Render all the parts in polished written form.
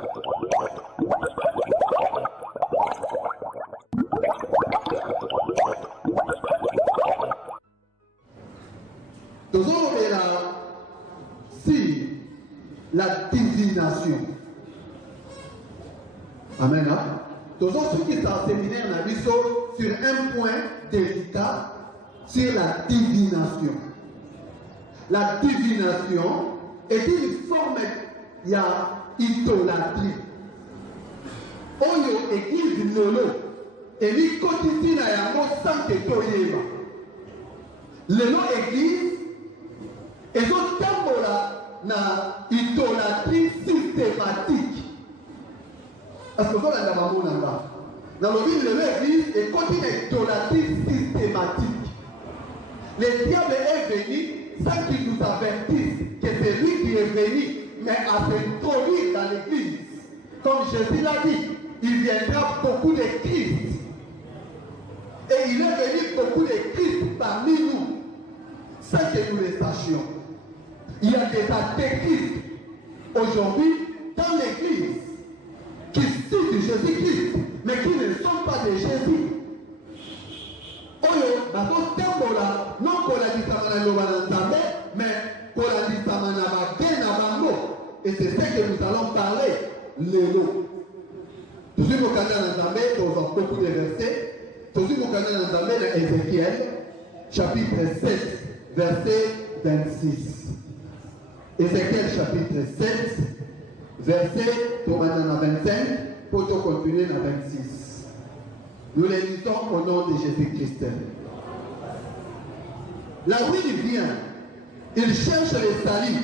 Nous avons si la divination. Amen. Nous avons ceux qui sont en séminaire sur un point délicat sur la divination. La divination est une forme d'idolâtrie. Oyo église lolo et li kotisi na yango sans que toyeba. Lelo église ezotambola na idolâtrie systématique. Parce que vous avez dans le ville de l'église et continue idolâtrie systématique. Le diable est venu sans qu'il nous avertisse que c'est lui qui est venu, mais à s'introduire dans l'église. Comme Jésus l'a dit, il viendra beaucoup de Christ. Et il est venu beaucoup de Christ parmi nous, sans que nous le sachions. Il y a des antéchrists aujourd'hui dans l'église qui citent Jésus-Christ, mais qui ne sont pas de Jésus. Oyo, dans tembola, non pour la dissamana mais pour la dissamana bango. Et c'est ce que nous allons parler, l'élo. Toujours au canal d'Anzambé, nous avons beaucoup de versets. Toujours au canal d'Anzambé, dans Ézéchiel, chapitre 7, verset 26. Ézéchiel, chapitre 7, verset 25, pour continuer à 26. Nous les lisons au nom de Jésus-Christ. La ruine vient, il cherche le salut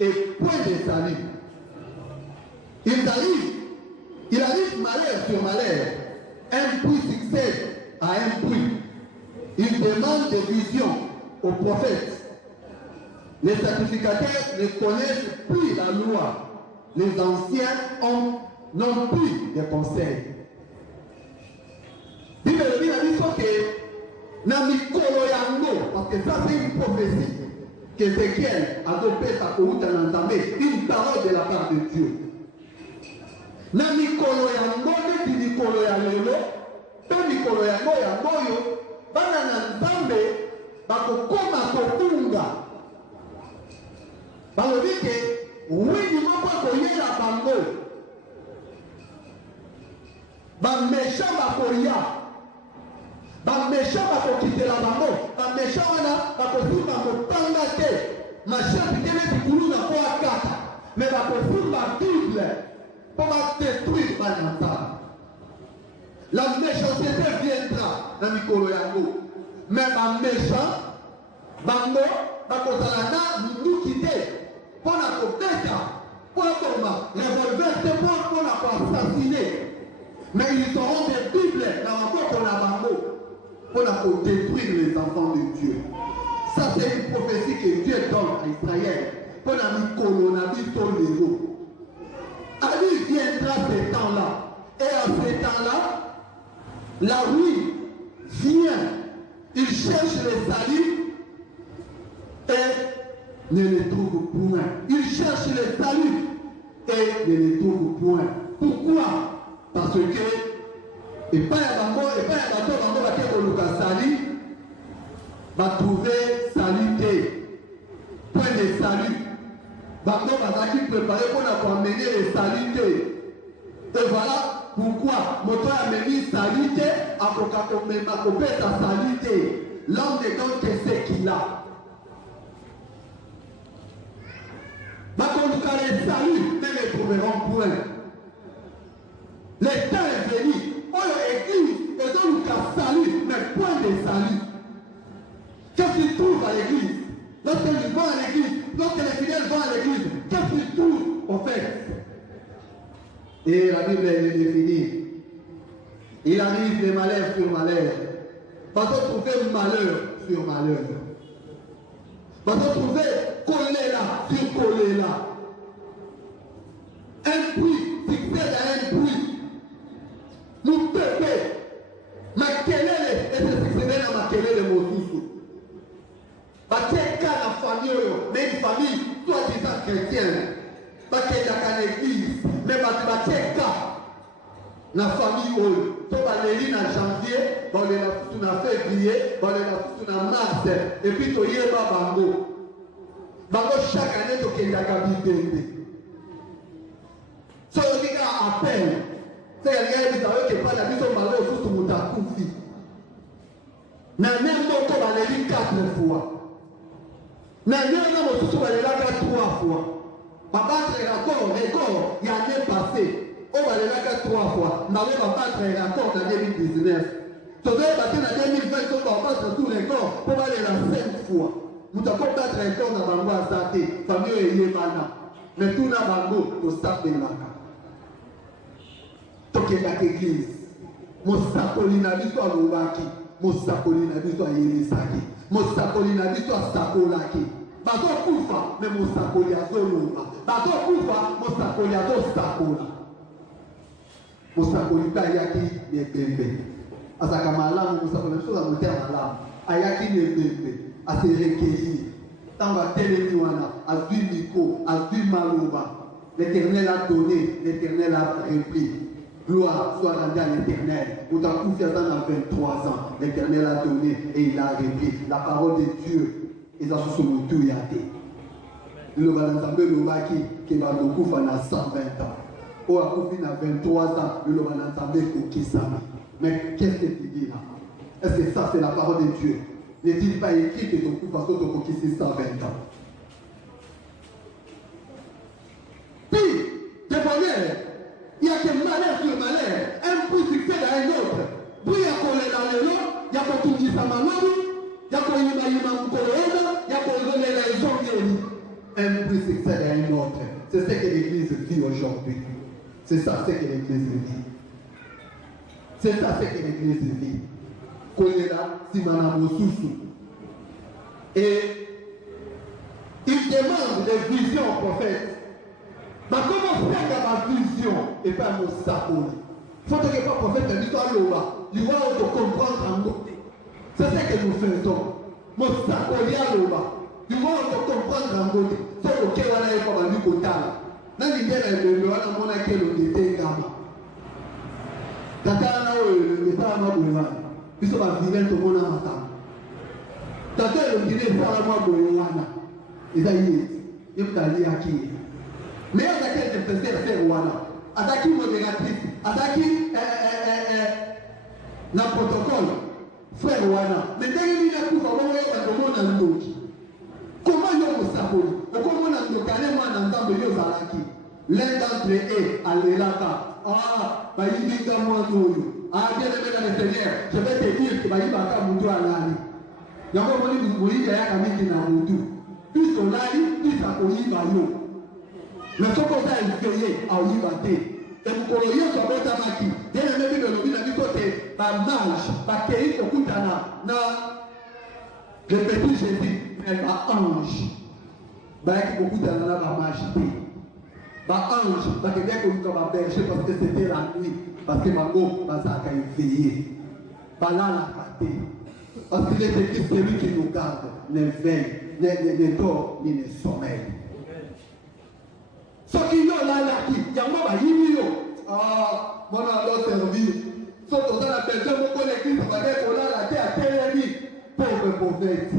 et point de salut. Il arrive malheur sur malheur. Un bruit succède à un bruit. Il demande des visions aux prophètes. Les sacrificateurs ne connaissent plus la loi. Les anciens n'ont plus de conseils. Bible dit que na mikolo yango, parce que ça c'est une prophétie qu'Ézéchiel a adopté sa une parole de la part de Dieu. Na mikolo yango neti mikolo ya lelo, pe mikolo yango yo, bana na Nzambe bakokoma kotunga. Balobi ke wini moko koyela bango. Bamesha bakoya. Bamesha bakokitela bango. Bamesha wana bakosimba mopanga te. Mashapi kene tikulu na kwa kata. Mais bakosimba Bible pour détruire Bananta. La méchanceté viendra dans Mikolo Yango. Mais les méchants, bango, bakozalana, nous quitter. Pour la kobeta, pour la combat, revolver, pour la assassiner. Mais ils auront des Bibles dans la voie qu'on a bango. Pour la détruire les enfants de Dieu. Ça c'est une prophétie que Dieu donne à Israël. Pour la Mikolo, on a dit ton légo. Ali viendra ce temps-là. Et à ce temps-là, la ruine vient. Il cherche le salut et ne le trouve point. Il cherche le salut et ne le trouve point. Pourquoi? Parce que et pas un bateau salut va trouver saluté. Point de salut. Bango bazaki préparé pour amener les salutés. Et voilà pourquoi moto a mené saluté à sa saluté. L'homme ne donne que ce qu'il a. Bakonduka les saluts, mais ne trouveront point. Le temps est venu. Oyo église, et donc salut, mais point de salut. Qu'est-ce qu'il trouve à l'église? Lorsque je vais à l'église, lorsque les fidèles vont à l'église, qu'est-ce qu'ils trouvent au fait? Et la Bible est définie. Il arrive des malheurs sur malheur. Parce qu'on trouve malheur sur malheur. Parce qu'on trouve choléra sur choléra. Un bruit succède à un bruit. Nous pépé. Ma kelele et se succéder à ma kelele mosusu. Parce que la famille, mais une famille, toi disant chrétienne, parce qu'il y a une église, mais parce bateka na famille oyo to baleri na janvier baolela futu na février baolela futu na mars epuis toyeba bango chaque année tokendaka bibembe so yoki kaka appel seka yebisa oyoke epai na biso mbala osusu moto akufi na ne moko baleri 4 fois na ne na mosusu balelaka 3 fois babattre record ya année passée oyo balelaka 3 fois mbango babattre record na 2019 tozoyeba te na 2020 to babattre tout record mpo balela 5 fois moto akobattre record na bango aza te famille oyo eyebana me tuna bango tosambelaka tokendaka eglise mosakoli na biso alobaki mosakoli na biso ayemisaki mosakoli na biso asakolaki bazokufa me mosakoli azoloba bazokufa mosakoli azosakola mosakoli mpe ayaki nebembe azalaka malamu mosakoli na biso za motere malamu ayaki nebembe aserekeli ntango atelemi wana azwi miko azwi maloba l'éternel a donné l'éternel a repris gloire soit rendue à l'éternel autant qu'il y a dans 23 ans l'éternel a donné et il a repris la parole de Dieu et ça se tout y a été le balanzambe le baki qui va nous couvrir na 120 ans ou à couvrir na 23 ans le balanzambe qui s'amène mais qu'est-ce que tu dis là est-ce que ça c'est la parole de Dieu n'est-il pas écrit que ton coup parce que ton coup qui 120 ans puis de bonheur il y a que malheur sur malheur un coup succède à un autre puis il y a qu'on est dans le lot il y a qu'on tout dit ça malade il y a qu'on y va il y a qu'on donne les gens un plus succède à un autre c'est ce que l'église vit aujourd'hui c'est ça ce que l'église vit c'est ça ce que l'église vit Kolela Simana Mosusu et il demande des visions au prophète. Mais comment faire ma vision et pas mon saponi? Il faut que le prophète me dise à l'Oba, il va te comprendre en côté. C'est ce que nous faisons. Mon saponi à l'Oba, il va te comprendre en côté. C'est le cas où on a pas mal de côté. Dans l'idée de l'Oba, on a quel était Gama. Tata, le État m'a besoin. Ils sont à virer tout le monde en temps. Tata, le dîner, ça m'a besoin. Ils ont dit, ils ont dit à qui? Mais il y a des interpréteurs faire Rwanda. Attaquer modératrice, attaquer le protocole, frère Rwanda. Mais dès qu'il y a tout, comment on a un monde comment il y a un sapoli? Comment on a un calme en ensemble de Zalaki? L'un d'entre eux, à l'Elaka. Ah, bah il dit dans moi nous. Ah, bien aimé dans le Seigneur, je vais te dire que bah il va pas mourir à l'année. Il y a un moment où il y a un ami qui n'a pas tout. Plus on a dit, plus ça peut y aller. Mais ce qu'on a éveillé à Ouyibate, et vous connaissez ce qu'on a dit, dès le début de l'objet, on a dit que ma mage, ma kéi, au Koutana, le petit Jésus, mais ma ange, bah qui beaucoup d'années là, ma mage, ma ange, bah qui bien connu comme ma berger parce que c'était la nuit, parce que ma go, bah ça a éveillé, bah là la pâté, parce qu'il est écrit celui qui nous garde, ne veille, ne dort, ni ne sommeille. Ce qui est là, il y a un peu ah, moi, on a servi. Sauf que dans la personne, on connaît l'église, on va dire qu'on a la terre à terre, pauvre prophète.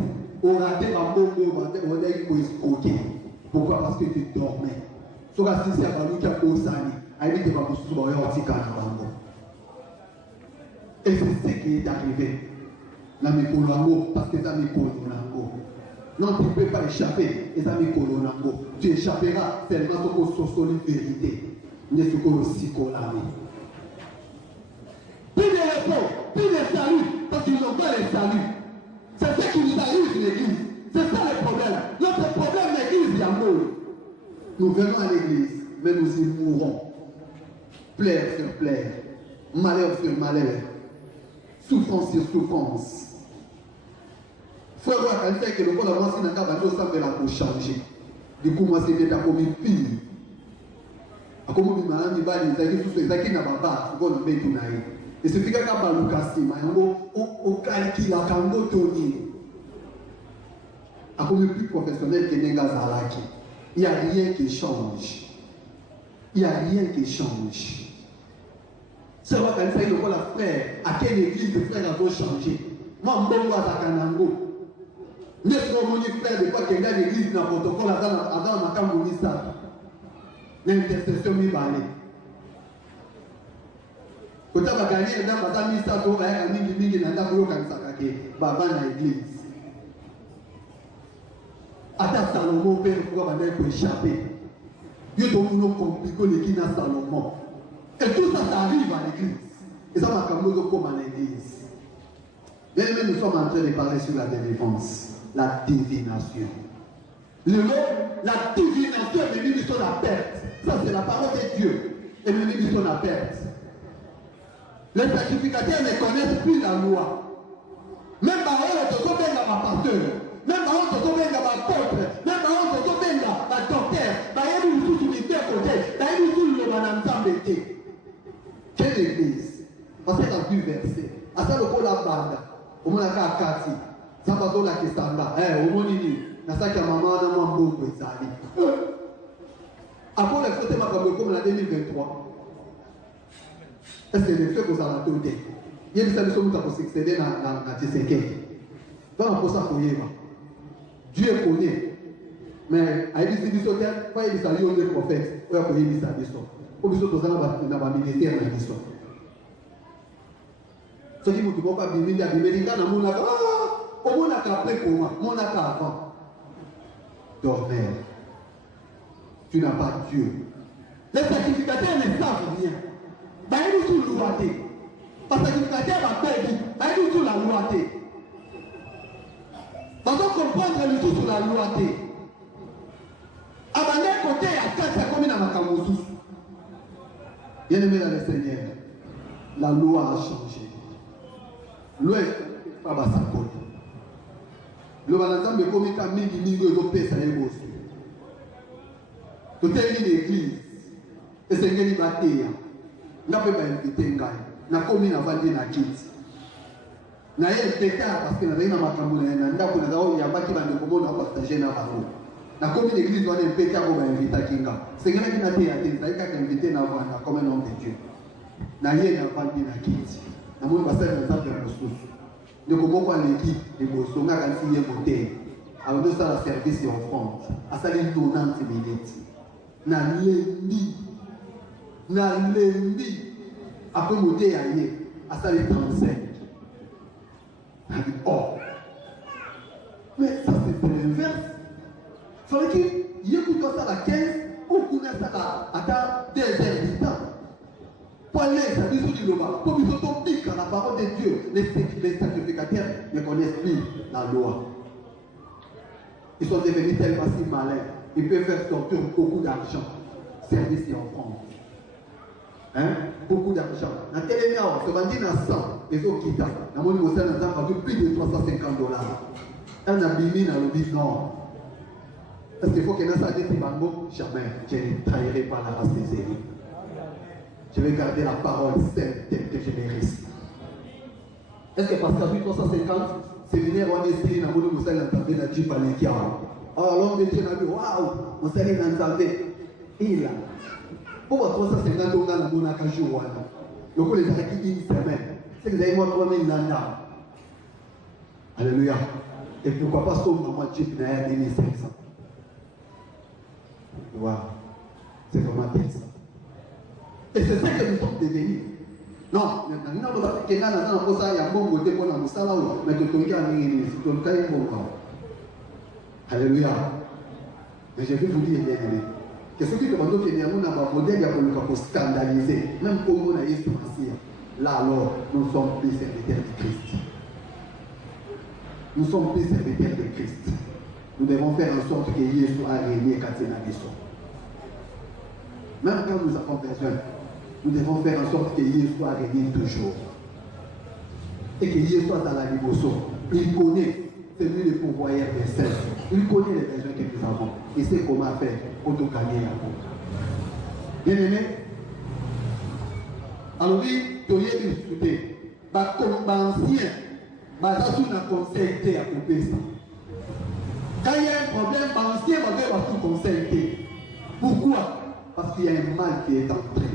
On a dit, on a dit, pourquoi? Parce que tu dormais. Sauf que si c'est un balou qui a posé, il dit que tu vas vous souvenir aussi quand et c'est ce qui est arrivé. La Mikolongo, parce que ça Mikolongo. Non, tu ne peux pas échapper. Et ça Mikolongo. Tu échapperas seulement sur la vérité. Ne ce que aussi collamé. Plus de réponse, plus de salut, parce qu'ils n'ont pas les saluts. C'est ce qui nous arrive l'église. C'est ça le problème. Notre problème l'église, il y a mort. Nous venons à l'église, mais nous y mourrons. Plaire sur plaire, malheur sur malheur, souffrance sur souffrance. Il faut voir quelqu'un que le bon avance n'a pas besoin pour changer. Du coup, moi, c'est déjà comme une pire. Comme on dit, il y a des gens qui et c'est fait au calcul à Kango Tony. Comme plus professionnel que Nenga Zalaki. Il n'y a rien qui change. il n'y a rien qui change. C'est vrai quand il y a la frère, à quelle église le frère a changé. Moi, je suis à Kanango. Mais si on dit frère, de quoi qu'il y a l'église dans le protocole, avant ma camounie, ça. L'intercession m'y parlait. Quand tu as gagné, tu as mis ça, tu as mis l'église dans l'église. Attends, Salomon, père, pourquoi on a échapper? Dieu doit nous compliquer l'église dans Salomon. Et tout ça, ça arrive à l'église. Et ça m'a camoué comme à l'église. Bien aimé, nous sommes en train de parler sur la délivrance, la divination. Le mot, la divination est venue sur la perte. Ça, c'est la parole de Dieu. Elle est venue sur la perte. Les sacrificateurs ne connaissent plus la loi. Même par eux, ils sont bien dans ma pasteur. Même par eux, ils sont bien dans ma apôtre. Même par eux, ils sont bien dans ma docteur. Par eux, ils sont sur les deux côtés. Par eux, ils sont sur le manantam. Quelle église? Parce qu'elle a vu verser. À ça, le coup, la bande. Au moins, la kati. Ça va dans la kestamba. Au moins, il y a ça qui a maman, on a moins beaucoup de ça. Après, les photos, comme la 2023. Est-ce que les faits que vous avez entendu? Il y a des solutions qui ont succédé dans la TCK. Dans la ça pour Dieu connaît. Mais à l'église du sauteur, quand il dit ça, il y a des prophètes. Il y a des prophètes. Pour les autres, il y a des militaires dans l'histoire. Ce qui ne peut pas bien, il y a des militaires dans le monde. Au monde après pour moi, mon avant. Dormez. Tu n'as pas Dieu. Les sacrificateurs ne savent rien. Ils sont sous la loi. Les sacrificateurs va perdre. Ils sont sous la loi. Parce qu'on comprend qu'ils sont sous la loi. À un côté, à 4 comme dans ma camoussous. Bien aimé dans le Seigneur, la loi a changé. Loi n'est pas sa côté. Le balançant de comité a mis des milliers de paix, ça y est aussi. Tout est une église. Et c'est une bataille. On n'a pas invité un gars. On a commis à vendre la kit. On a eu un pétard parce que nous avons un macamoun. Il y a pas qui va nous partager dans la rue. On a commis l'église, on a un pétard pour inviter à Kinga. C'est quelqu'un qui n'a pas été invité dans la rue comme un homme de Dieu. On a eu un vendre la kit. On a eu un passage dans la ressource. Nous avons l'équipe de Bosso, on a signé un côté. Alors nous avons un service en France. À ça, les 90 minutes. Na lundi, après monter ailleurs, à ça les 35. Oh, mais ça c'est l'inverse. Il fallait qu'il écoute ça à la 15 ou qu'on a ça à 2 heures du temps. Pour aller, ça dit sur le bas. Comme ils sont tombés à la parole de Dieu, les sacrificateurs ne connaissent plus la loi. Ils sont devenus tellement si malins. Ils peuvent faire sortir beaucoup d'argent. Service en France. Hein? Beaucoup d'argent. Dans Télémia, on se vendit dans 100. Les autres qui tapent. Dans mon niveau, ça a vendu plus de $350. Un abîmé dans le but non. Est-ce qu'il faut que dans ça dise Bango? Jamais. Je ne trahirai pas la race des élus. Je vais garder la parole sainte telle que je l'ai reçue. Est-ce que parce qu'à 350, séminaire, on est essayé dans mon niveau, ça a entendu la Jeep à l'Inkia. Alors l'homme de Dieu a dit, waouh, on s'est dit dans le et là, pourquoi 350 ans dans le monde à jour? Donc, les acquis une semaine. C'est que vous avez moins 3000 nana. Alléluia. Et pourquoi pas sauver dans moi Jeep n'a 2500? Waouh. C'est vraiment ça. Et c'est ça que nous sommes devenus. Non, nous n'avons pas fait qu'il y a un bon côté pour nous ça là, mais que tu as mis un bon camp. Alléluia. Mais je vais vous dire, bien aimé. Que ce qui demande que nous avons un modèle pour scandaliser, même pour nous, là alors, nous sommes plus serviteurs de Christ. Nous sommes plus serviteurs de Christ. Nous devons faire en sorte que Dieu soit régné quand il a besoin. Même quand nous avons besoin, nous devons faire en sorte que Dieu soit régné toujours. Et que Dieu soit dans la dévotion. Il connaît. C'est lui le pourvoyeur des saints. Il connaît les besoins que nous avons. Il sait comment faire pour tout gagner à vous. Bien aimé, alors oui, tu as discuté. Comme ancien, tu as conseillé à couper ça. Quand il y a un problème, l'ancien va tout conseiller. Pourquoi? parce qu'il y a un mal qui est entré.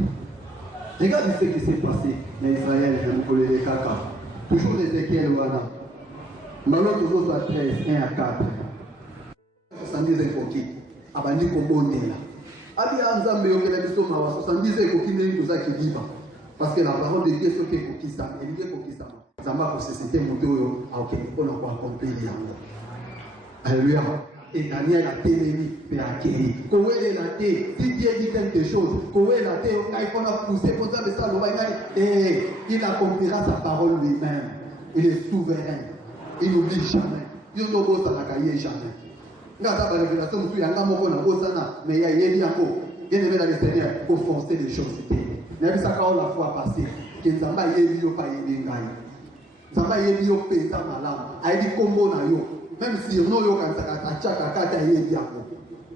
Regardez ce qui s'est passé dans Israël, dans les Kaka. Toujours Ézéchiel, voilà. Malheur toujours à 13, 1 à 4. 70 écoquilles. Abandi Kobondela. Abi Anzambe Yokela Bisoma, 70 écoquilles, nous a qui vivent. Parce que la parole de Dieu, c'est que Kokisa, et Dieu Kokisa. Zamba pour cesser Moto, ok, on n'a pas accompli. Alléluia. Et Daniel a télémi, fait acquérir. Comment est la terre? Si Dieu dit quelque chose, comment est la terre? Il faut la pousser, pour ça, mais ça, et il accomplira sa parole lui-même. Il est souverain. Il n'oublie jamais. Il ne peut pas jamais. Quand la révélation, il y a un mais il y a un encore. Bien aimé dans le Seigneur, il faut forcer les choses. Il y a ça quand la fois passée. Que Zamba y est lié au pays de Ngaï. Zamba y est lié au pays de Malam. A dit combo na yo. Même si on a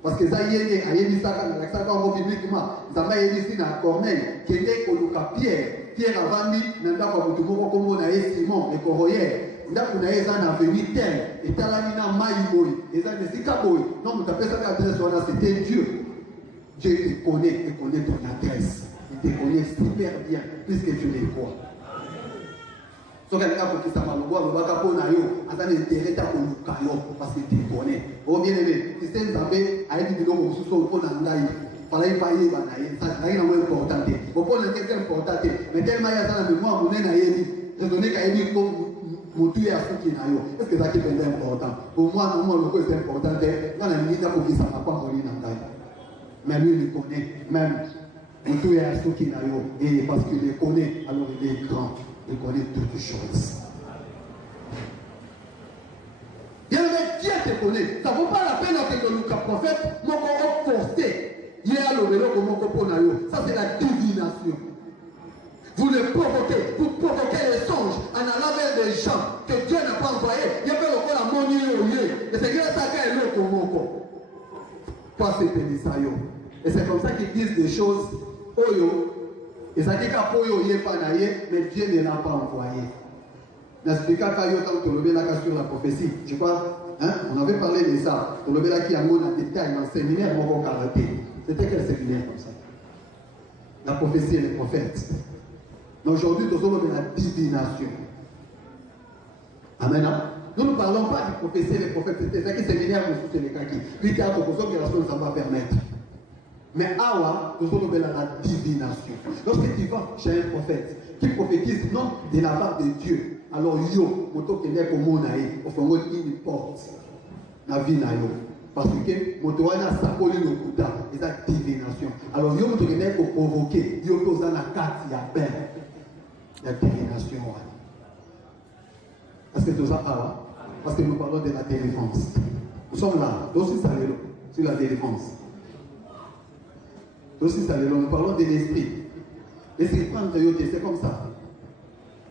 parce que ça y est, il y a dit ça publiquement. Zamba y est ici dans Corneille, qui était au Pierre. Pierre a vendu, n'a pas de comme on a Simon, les Coroyers. N'a pas de avenue tel, et Talamina Maïboy, et ça ne Sikaboy. Non, mais tu appelles ça l'adresse, c'était Dieu. Dieu te connaît ton adresse. Il te connaît super bien, puisque tu les crois. So quand il y a qui s'appelle le bois, le bagapo na yo, attends intérêt à kolukayo parce que tu connais. Oh bien aimé, tu sais Nzambe a dit que nous sommes sur le pont d'Andaï. Fallait pas y aller, ça n'a rien important. Au pont de c'est important, mais tellement il y a ça dans le mémoire, on est na yéli. Raisonner qu'à yéli comme motu à ce qui na yo. Est-ce que ça qui est important? Pour moi, non, le coup est important. Dans la minute pour qui ça n'a pas volé d'Andaï. Mais lui il le connaît, même motu à ce qui na yo. Et parce qu'il le connaît, alors il est grand. Il connaît toutes choses. Bien, mais Dieu te connaît. Ça ne vaut pas la peine que le prophète mon corps forcé. Il y a le vélo comme mon copain. Ça, c'est la divination. Vous le provoquez. Vous provoquez les songes en allant vers des gens que Dieu n'a pas envoyés. Il y a pas le la monnaie. Et c'est grâce à ça qu'il y a le corps. Pas c'est ça. Et c'est comme ça qu'ils disent des choses. Oyo. Et ça dit mais Dieu ne l'a pas envoyé. Sur la prophétie, je crois, hein, on avait parlé de ça. On avait là qui a mon détail dans le séminaire, mon karaté. C'était quel séminaire comme ça? La prophétie et les prophètes. Aujourd'hui, nous sommes dans la divination. Amen. Nous ne parlons pas de prophétie et les prophètes. C'était ça qui séminaire, nous sommes les kaki. Puis il y a quelque chose que la chose ne va pas permettre. Mais Awa, nous sommes dans la divination. Lorsque tu vas chez un prophète qui prophétise non de la part de Dieu, alors yo, moto kende ko monae, au fond il porte la vie na yo. Parce que moto wana sakoli le kuta, et ça divination. Alors yo moto kende ko provoquer, yo posa na carte ya ben. La divination. Est-ce que tout ça Awa? Parce que nous parlons de la délivrance. Nous sommes là, aussi salé sur la délivrance. Aussi, nous parlons de l'esprit. L'esprit, c'est comme ça.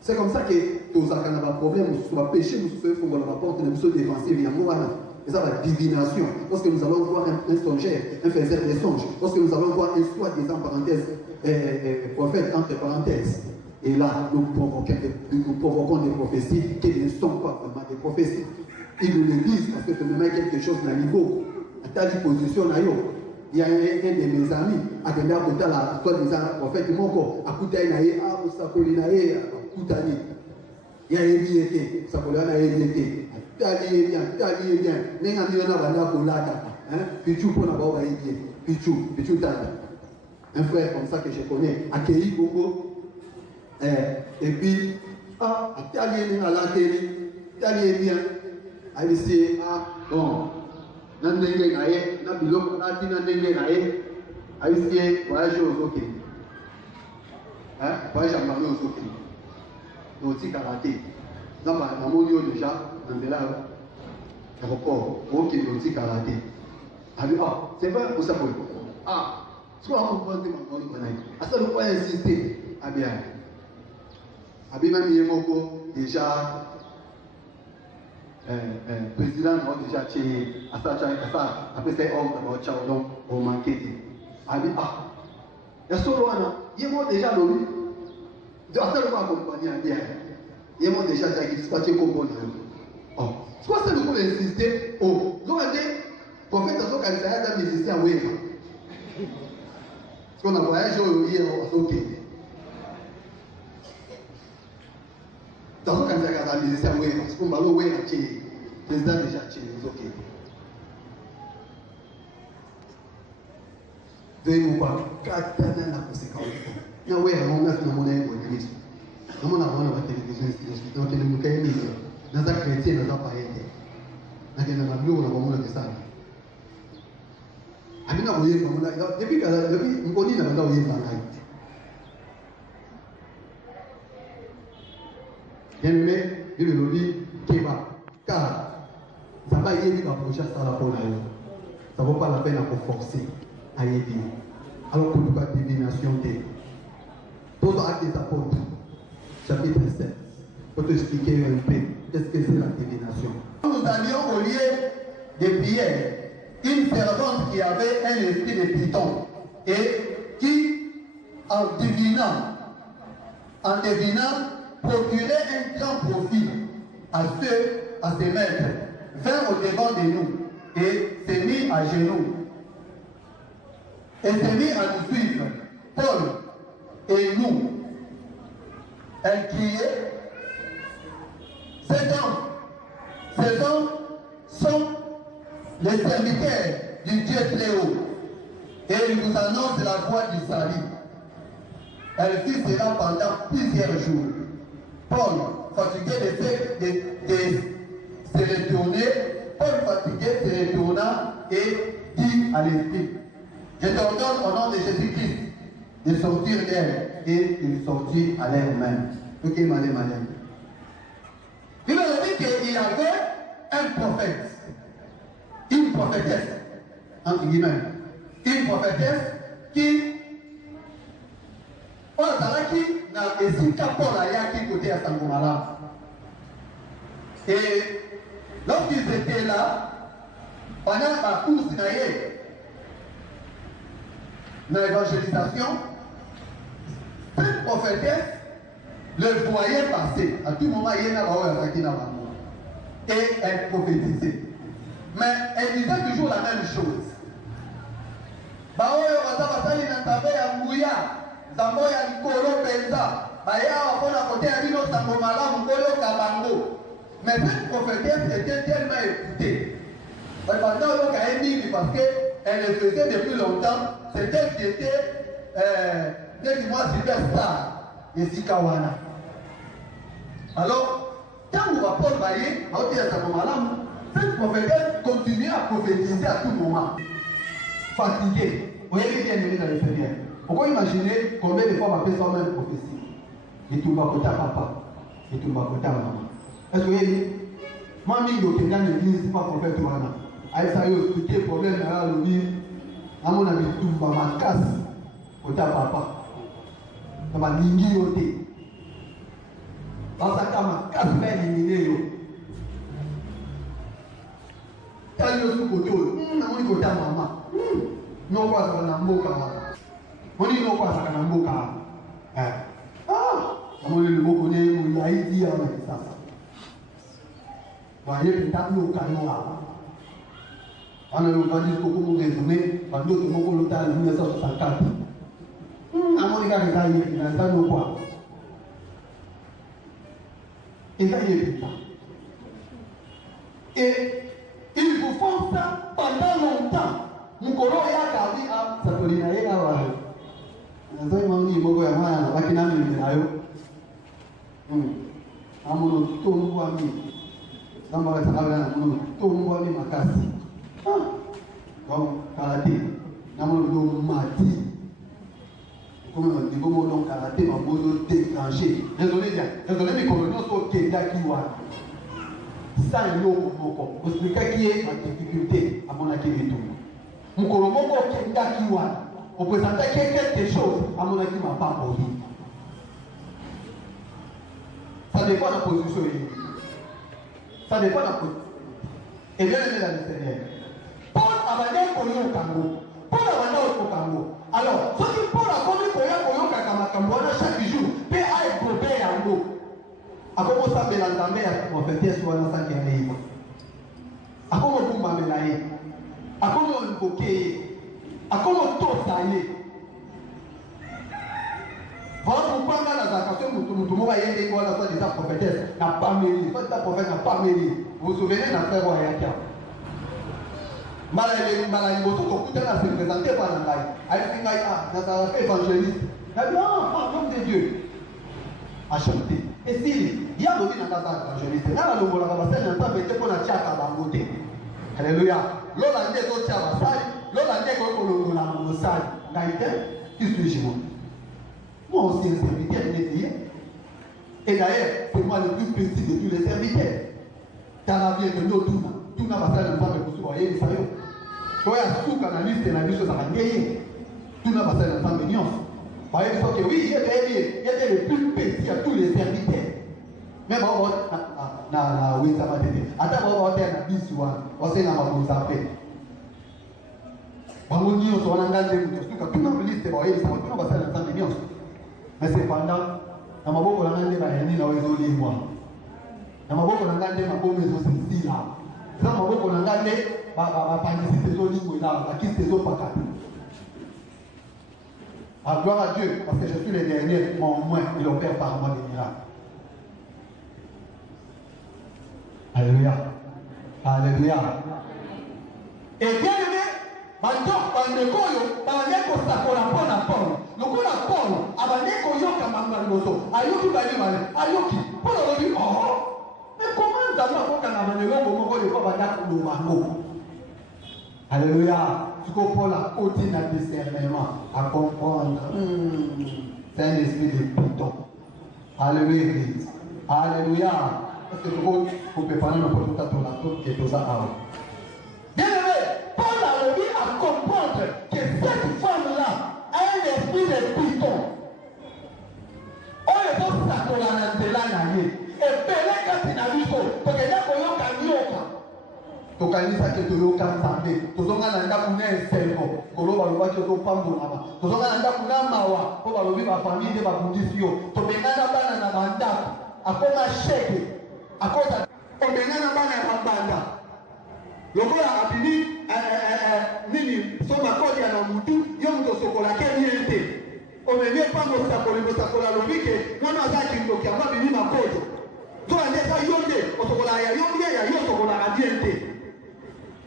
C'est comme ça que tous les problèmes, nous sommes péchés, nous sommes dans la porte, nous sommes défensifs, il y a et ça, la divination. Lorsque nous allons voir un songeur, un faiseur des songes, lorsque nous allons voir un soi-disant prophète entre parenthèses, et là, nous provoquons des prophéties qui ne sont pas vraiment des prophéties. Ils nous le disent parce que tu me mets quelque chose dans l'ego, à ta disposition, il y a un de mes amis, à côté de la soi-disant prophète Moko, à côté de la Sakolinae, à Koutani. Il y a un été, Sakolina a été. Tali bien, Nengamina Vana Kolada, Pichou pour la Bawa bien, Pichou Tanda. Un frère comme ça que je connais, accueilli beaucoup. Et puis, Tali à la télé, Tali bien, à essayer, bon. Nandenge nae, na biloko nati nandenge nae, aïskie voyage aux OK. Hein, voyage à Marie aux OK. Noti karaté. Zamba na monio déjà, nandela aéroport, OK noti karaté. Abi c'est pas pour ça pour. Soit on prend des mamans qui naï. Ça ne pas insister. Abi même yemoko déjà président a déjà tué après c'est homme au manqué. Il y a solo il est déjà l'homme. Il doit seulement accompagner à bien. Il est déjà dispatché comme bon. Soit c'est le coup d'insister. Donc, le prophète a insister à Wéva. qu'on a voyagé au hier, ok. Dans le cas de la musicien, oui, parce qu'on va louer à Tché. Les dames déjà Tché, ok. Deux mots, quatre ans à conséquence. Non, oui, on a fait mon aide pour l'église. On a vraiment la télévision, donc il nous caille mis. Dans la chrétienne, dans la païenne. Dans la Bible, on a vraiment le dessin. Abina voyez comme là, depuis on connaît la bande voyez là. Bien aimé, il le dit Keba, car ça va y aller dans prochain ça la pour là. Ça vaut pas la peine à forcer à y aller. Alors que nous pas divination des tous actes des apôtres, chapitre 7, pour te expliquer un peu qu'est-ce que c'est la divination. Nous allions au lieu de prière. Une servante qui avait un esprit de python et qui, en devinant, procurait un grand profit à ses maîtres, vint au devant de nous et s'est mis à genoux et s'est mis à nous suivre, Paul et nous. Elle criait, ces hommes sont les serviteurs du Dieu très haut, et il vous annonce la voie du salut. Elle fit cela pendant plusieurs jours. Paul, fatigué de se retourner, et dit à l'esprit, je t'ordonne au nom de Jésus-Christ de sortir d'elle, et il sortit à l'air même. Ok, madame. Il a dit qu'il y avait un prophète. Une prophétesse, entre guillemets, une prophétesse qui, on a qui n'a esika Paul a qui côté à Sangomala. Et lorsqu'ils étaient là, pendant la course dans l'évangélisation, cette prophétesse le voyait passer. À tout moment, il y a et elle prophétisait. Mais elle disait toujours la même chose. Baoyo bazabasali na tabe ya nguya, zambo ya likolo penza, baya wakona kote ya bino sango malamu kolo kabango. Mais cette prophétesse était tellement écoutée. Pendant qu'elle dit parce qu'elle le faisait depuis longtemps, c'est elle qui était, dis-moi, superstar de Sikawana. Alors, quand vous va Paul Baye, à côté de sango malamu, cette prophétesse continue à prophétiser à tout moment. Fatiguée. Vous voyez bien aimé dans le Seigneur. Pourquoi imaginer combien de fois on appelle ça même prophétie? Et tout le monde à papa. Et tout le monde à maman. Est-ce que vous voyez? Moi, je suis dans l'église, c'est pas prophète. Aïe, ça y est, expliquer le problème, là, le livre. À mon avis, tout le monde m'a casse. Côté à papa. Ça m'a ningui ôté. Dans sa cama, casse bien éliminé. Quand il est sous côté, on est côté à maman. Non, quoi, ça va n'amboka. On dit non, quoi, ça va n'amboka. Ah, on est le mot qu'on est, on a dit, on a dit ça. Vous voyez, peut-être nous, au canon, on a le droit de beaucoup raisonner, par d'autres mots qu'on a en 1964. À mon égard, il y a un nos quoi. Et ça y est, et ils vous font ça pendant longtemps. Mukoro ya kabi a satolina ye awa. Nzoi mangi mogo ya mwana bakina mimi nayo. Amuno tongo ami. Samba sakala na amuno tongo ami makasi. Donc karaté. Namuno do mati. Comme on dit bon donc karaté ma bozo déclenché. Désolé mais comme nous sommes kenda kiwa. Ça est l'eau moko. Parce que qui est en difficulté à mon activité. Mukolomoko kenda kiwa. On présentait quelque chose à mon avis m'a pas posé. Ça dépend de la position. Ça dépend de la position. Et bien aimé dans le Seigneur. Paul a venu pour au Congo. Paul a venu au Congo. Alors, ce que Paul a connu pour chaque jour, paix a écopé en haut. A comment ça me l'entendait à mon fait soit dans sa carrière. A comment vous m'avez a comment on invoquait, a comment tout ça y est. parce que tout va y aller quoi la des prophétesse n'a pas mérité, soit ta prophète n'a pas mérité. Vous vous souvenez d'un frère Wayakia? Malali Boto, tout à s'est présenté par un gars. Elle dit ah, fait évangéliste. Elle dit ah, homme de Dieu. A chanté. Et si il y a d'autres dans la évangéliste, là le voilà va faire un temps mais pour la tchaka va monter. Alléluia. L'Hollandais au tchaka va l'Hollandais au la monsal. Naïté, qui suis-je moi? Moi aussi un serviteur métier. Et d'ailleurs, c'est moi le plus petit de tous les serviteurs. Dans la vie de nos tout n'a pas ça de femme pour se voyer, ça y est. Quand il y a tout canaliste et la vie, ça va gagner. Tout n'a pas ça de femme mignon. Vous voyez, que oui, il y a le plus petit à tous les serviteurs. Même oui, ça va t'aider. Attends, on va faire un bis, on sait qu'on va vous appeler. On va dire, on va engager, tout n'a pas liste, ça va pas ça de femme mignon. Mais cependant, na maboko na ngande ba yani na wezo limwa na maboko na ngande maboko mezo sisila na maboko na ngande ba pandisi zo limwa na ba kiste zo pakati. À gloire à Dieu parce que je suis le dernier, mais au moins il opère par moi des miracles. Alléluia. Alléluia. Et bien aimé, bandeko yo bandeko sakola pona Paul. Lokola Paul abandeko yoka mangangozo ayoki bali male ayoki Paul a dit oh mais comment d'abord pour kana bandeko moko de pas bandako do bango. Alléluia. Tu comprends la côté na discernement à comprendre. C'est un esprit de piton. Alléluia Église. Alléluia. Est-ce que vous pouvez parler de notre tour qui est tout ça? Bien aimé, Paul a réussi à comprendre que cette femme-là a un esprit de piton. On est tous sakola na nzela na ye. Et belé quand il a vu ça, parce que là koyoka nyoka. Tokanisa ke toyoka nzambe. Tozonga na ndako na esengo. Koloba loba ke topambola ba. Tozonga na ndako na mawa. Po balobi ba famille ba bundisi yo. Tobengana bana na bandako. Akoma sheke. Akota obengana bana ya banda. Lokola abini nini soma kodi ya mutu yo mto sokola ke niente omeme pango sakola lobike mwana azaki ndoki amba bini makodi to ande sa yonde osokola ya yo sokola adiente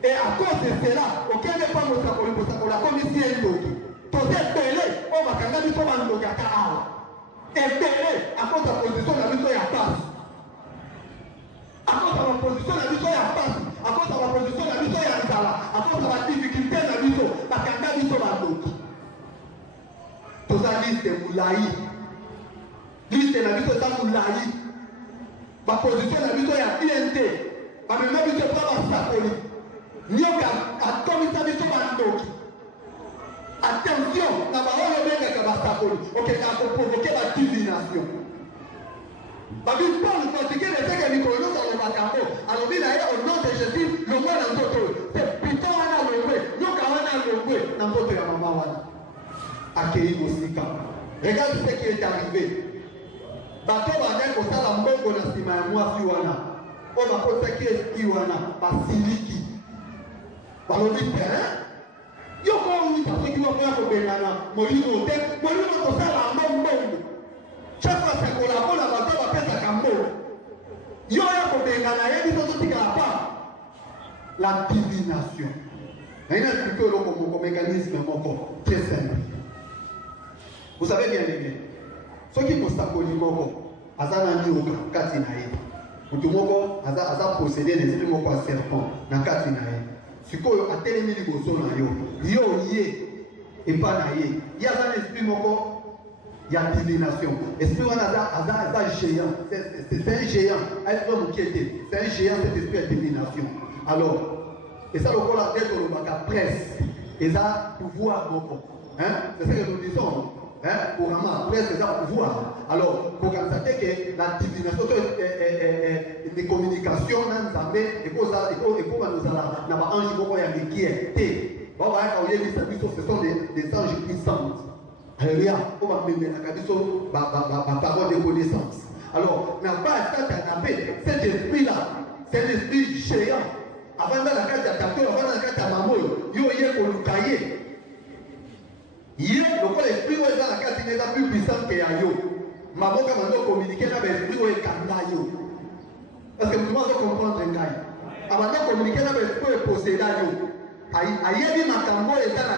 et à cause de cela aucun pango sakola comme si ndoki to se pele o bakanga biso bandoki aka awa et pele à cause de la position na biso ya passe à cause de la position na biso ya passe à cause de la position na biso ya nzala à cause de la difficulté na biso bakanga biso bandoki toza liste mulai liste na biso eza mulai baposition na biso ya INT bamema biso mpa basakoli nyoka akomisa biso bandoki attention na baoyo obengaka basakoli okenda koprovoke badivination babi Paul fatigué de ce que mikolo nyonso alobaka yango alobi na ye au nom de Jésus longwe na nzoto c'est piton wana longwe nyoka wana longwe na nzoto ya mama wana akei kosika. Regarde ce qui est arrivé. Bato bandai kosala mbongo na nsima ya mwasi wana o bakotaki esprit wana basiliki balobi te yoko owuta soki bakoya kobengana molimo te molimo kosala yango mbongo chaque fois sekola mpona bato bapesaka mbongo yo ya kobengana yebi so totikala pa la divination naina explike eloko moko mécanisme moko très simple. Vous savez bien aimé, ceux qui postakoli moko azana nyoka kati na ye mutu moko aza possédé les esprits moko à serpent na kati na ye sikoyo atelemi liboso na yo ye epa na ye ye aza na esprit moko ya divination. Esprit wana aza géant, c'est un géant, esprit mokiete, c'est un géant cet esprit de divination. Alors et ça le kola tête au baka presse et ça pouvoir moko c'est ce que nous disons. Pour vraiment presque ça pouvoir. Alors, pour constater que la divination des communications dans Zambé et pour ça, et pour nous allons n'avoir ange beaucoup y qui est. Bon, ce sont des anges puissants. Alléluia. On va mettre la cabiso, parole de connaissance. Alors, n'a pas cet esprit-là, c'est un esprit géant. Avant de la carte à tapé, avant de la carte à maman, yo pour le cahier. Il y a le esprit où la carte n'est pas plus puissante que Ayo. maboka bando communiquer na l'esprit oyo ekanga yo parce que moto azo comprendre ngai abanda communiquer na l'esprit oyo posséda yo ayebi makambo eza na